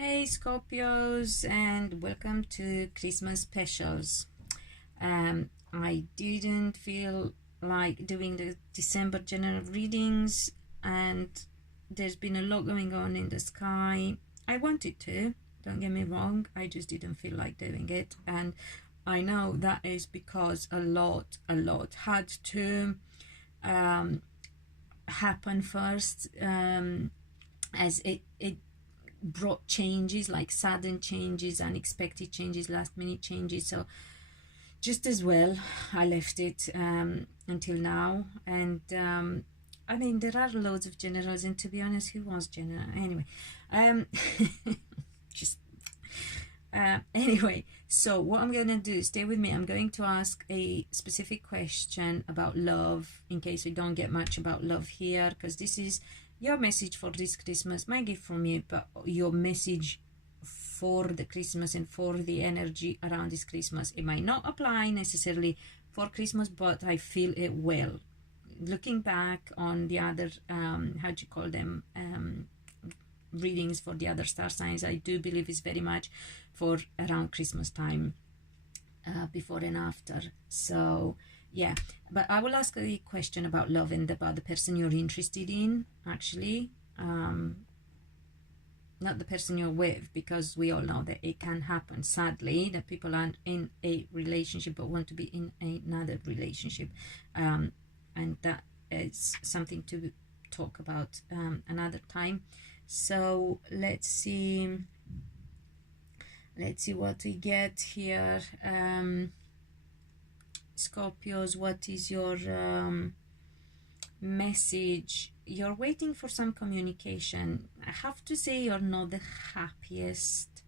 Hey Scorpios, and welcome to Christmas specials. I didn't feel like doing the December general readings, and there's been a lot going on in the sky. I wanted to, don't get me wrong, I just didn't feel like doing it, and I know that is because a lot had to happen first, as it brought changes, like sudden changes, unexpected changes, last minute changes. So just as well I left it until now. And I mean, there are loads of generals, and to be honest, who was general anyway? Just anyway, so what I'm gonna do, stay with me, I'm going to ask a specific question about love, in case we don't get much about love here, because this is your message for this Christmas, my gift from you, but your message for the Christmas and for the energy around this Christmas. It might not apply necessarily for Christmas, but I feel it will. Looking back on the other, how do you call them, readings for the other star signs, I do believe it's very much for around Christmas time, before and after. So yeah, but I will ask a question about love and about the person you're interested in, actually, not the person you're with, because we all know that it can happen, sadly, that people aren't in a relationship but want to be in another relationship, and that is something to talk about another time. So let's see what we get here. Scorpios, what is your message? You're waiting for some communication. I have to say you're not the happiest,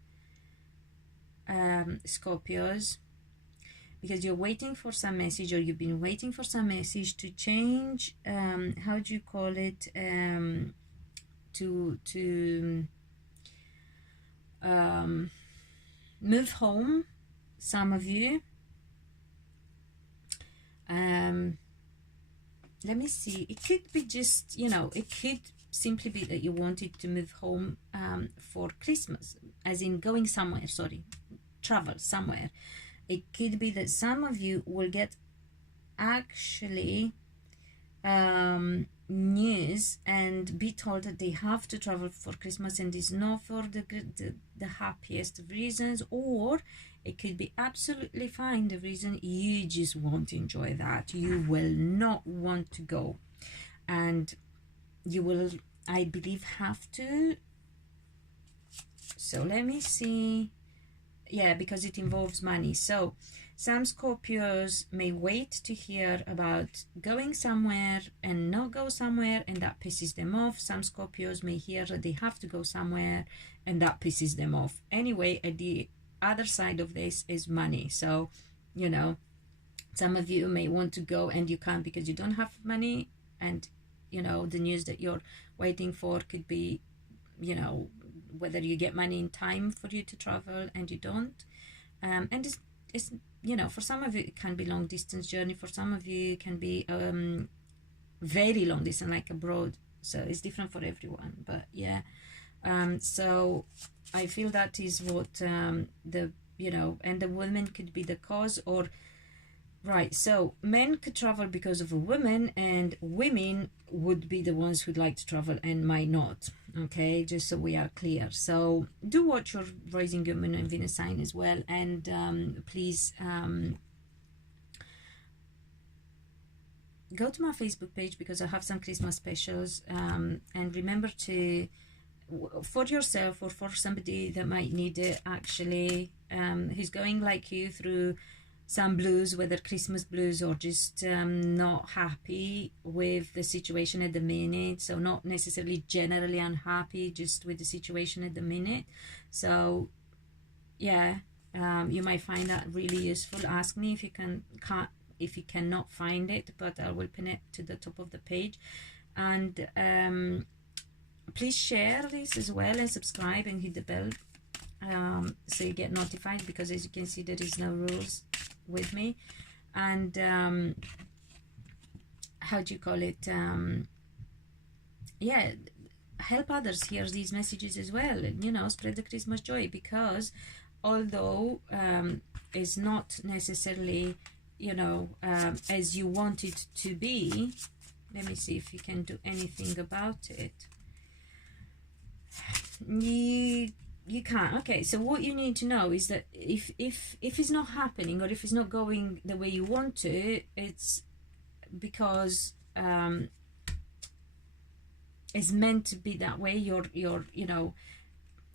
Scorpios, because you're waiting for some message, or you've been waiting for some message to change, how do you call it, to move home, some of you. Let me see, it could be just, you know, it could simply be that you wanted to move home for Christmas, as in going somewhere, sorry, travel somewhere. It could be that some of you will get actually news and be told that they have to travel for Christmas, and it's not for the happiest of reasons, or it could be absolutely fine, the reason you just won't enjoy that, you will not want to go, and you will, I believe, have to. So let me see. Yeah, because it involves money. So some Scorpios may wait to hear about going somewhere and not go somewhere, and that pisses them off. Some Scorpios may hear that they have to go somewhere, and that pisses them off. Anyway, at the other side of this is money. So, you know, some of you may want to go and you can't because you don't have money, and, you know, the news that you're waiting for could be, you know, whether you get money in time for you to travel and you don't. And it's, you know, for some of you it can be long distance journey, for some of you it can be very long distance, like abroad. So it's different for everyone, but yeah. So I feel that is what the, you know, and the woman could be the cause, or right, so men could travel because of a woman, and women would be the ones who'd like to travel and might not. Okay, just so we are clear. So do watch your rising Moon and Venus sign as well, and please go to my Facebook page, because I have some Christmas specials, and remember to, for yourself or for somebody that might need it, actually, who's going like you through some blues, whether Christmas blues or just not happy with the situation at the minute. So not necessarily generally unhappy, just with the situation at the minute. So yeah, you might find that really useful. Ask me if you if you cannot find it, but I will pin it to the top of the page. And please share this as well, and subscribe and hit the bell, so you get notified, because as you can see, there is no rules with me. And how do you call it, yeah, help others hear these messages as well, and you know, spread the Christmas joy, because although it's not necessarily, you know, as you want it to be, let me see if you can do anything about it. You can't. Okay, so what you need to know is that if it's not happening, or if it's not going the way you want to, it's because it's meant to be that way. You're you know,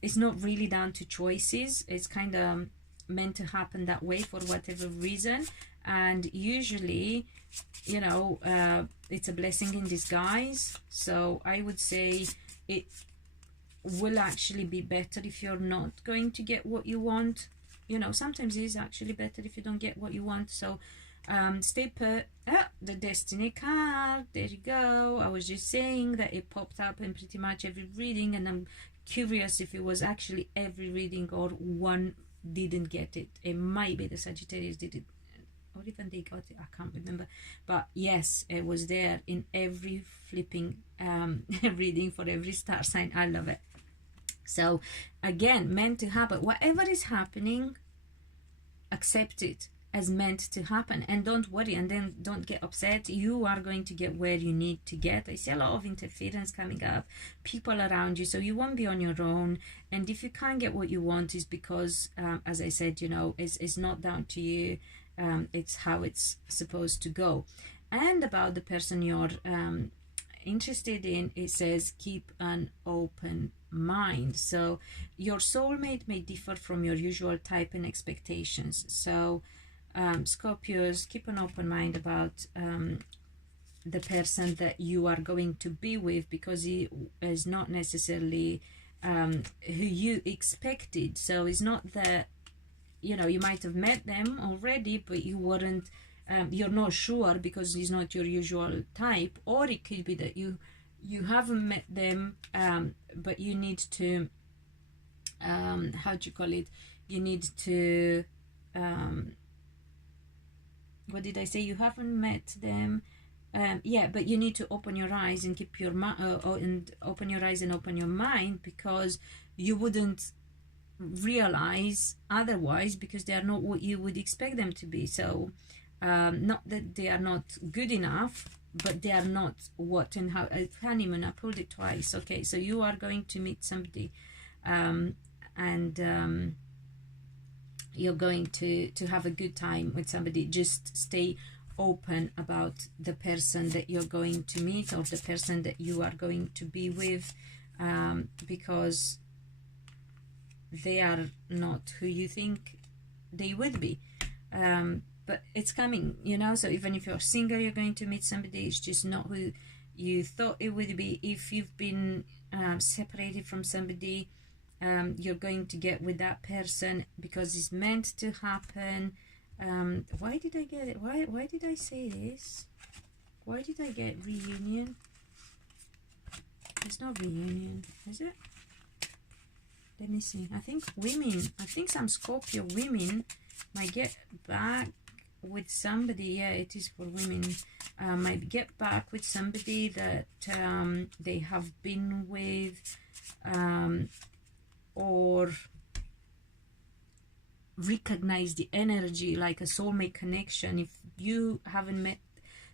it's not really down to choices. It's kind of meant to happen that way for whatever reason, and usually, you know, it's a blessing in disguise. So I would say it will actually be better if you're not going to get what you want. You know, sometimes it is actually better if you don't get what you want. So stay put. The destiny card, there you go. I was just saying that it popped up in pretty much every reading, and I'm curious if it was actually every reading or one didn't get it. It might be the Sagittarius did it, or even they got it, I can't remember. But yes, it was there in every flipping reading for every star sign. I love it. So again, meant to happen. Whatever is happening, accept it as meant to happen, and don't worry, and then don't get upset. You are going to get where you need to get. I see a lot of interference coming up, people around you, so you won't be on your own. And if you can't get what you want, is because as I said, you know, it's not down to you. It's how it's supposed to go. And about the person you're interested in, it says keep an open mind. So your soulmate may differ from your usual type and expectations. So Scorpios, keep an open mind about the person that you are going to be with, because he is not necessarily who you expected. So it's not that, you know, you might have met them already, but you weren't, you're not sure because he's not your usual type. Or it could be that you haven't met them, but you need to, how do you call it? You need to, what did I say? You haven't met them, yeah, but you need to open your eyes and keep your and open your eyes and open your mind, because you wouldn't realize otherwise, because they are not what you would expect them to be. So not that they are not good enough, but they are not what and how. Honeymoon, I pulled it twice. Okay, so you are going to meet somebody, and you're going to have a good time with somebody. Just stay open about the person that you're going to meet, or the person that you are going to be with, because they are not who you think they would be. But it's coming, you know. So even if you're single, you're going to meet somebody. It's just not who you thought it would be. If you've been separated from somebody, you're going to get with that person because it's meant to happen. Why did I get it? Why did I say this? Why did I get reunion? It's not reunion, is it? Let me see. I think some Scorpio women might get back with somebody. Yeah, it is for women. Might get back with somebody that they have been with, or recognize the energy like a soulmate connection. If you haven't met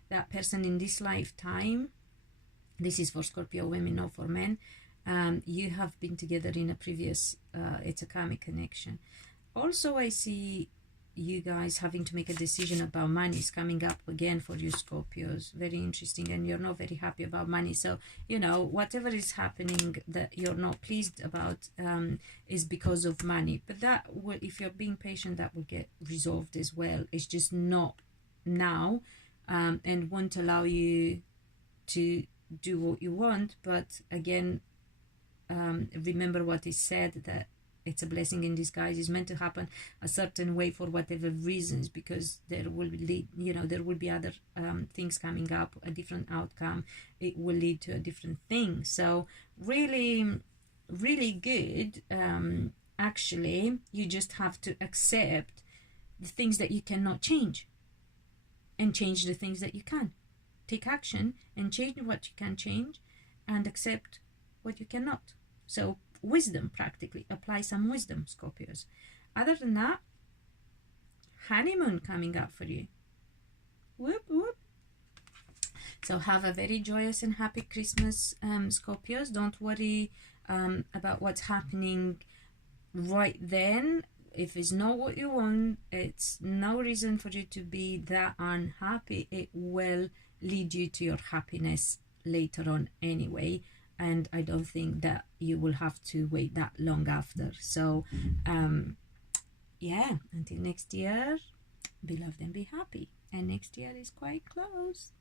that person in this lifetime, this is for Scorpio women, not for men. You have been together in a previous, it's a karmic connection. Also, I see you guys having to make a decision about money. Is coming up again for you Scorpios. Very interesting. And you're not very happy about money. So, you know, whatever is happening that you're not pleased about is because of money. But that will, if you're being patient, that will get resolved as well. It's just not now, and won't allow you to do what you want. But again, remember what is said, that it's a blessing in disguise. It's meant to happen a certain way for whatever reasons, because there will be, you know, there will be other things coming up, a different outcome. It will lead to a different thing. So really, really good. Actually, you just have to accept the things that you cannot change, and change the things that you can. Take action and change what you can change, and accept what you cannot. So wisdom, practically apply some wisdom, Scorpios. Other than that, honeymoon coming up for you. Whoop whoop. So have a very joyous and happy Christmas, Scorpios. Don't worry about what's happening right then. If it's not what you want, it's no reason for you to be that unhappy. It will lead you to your happiness later on anyway, and I don't think that you will have to wait that long after. So yeah, until next year, be loved and be happy. And next year is quite close.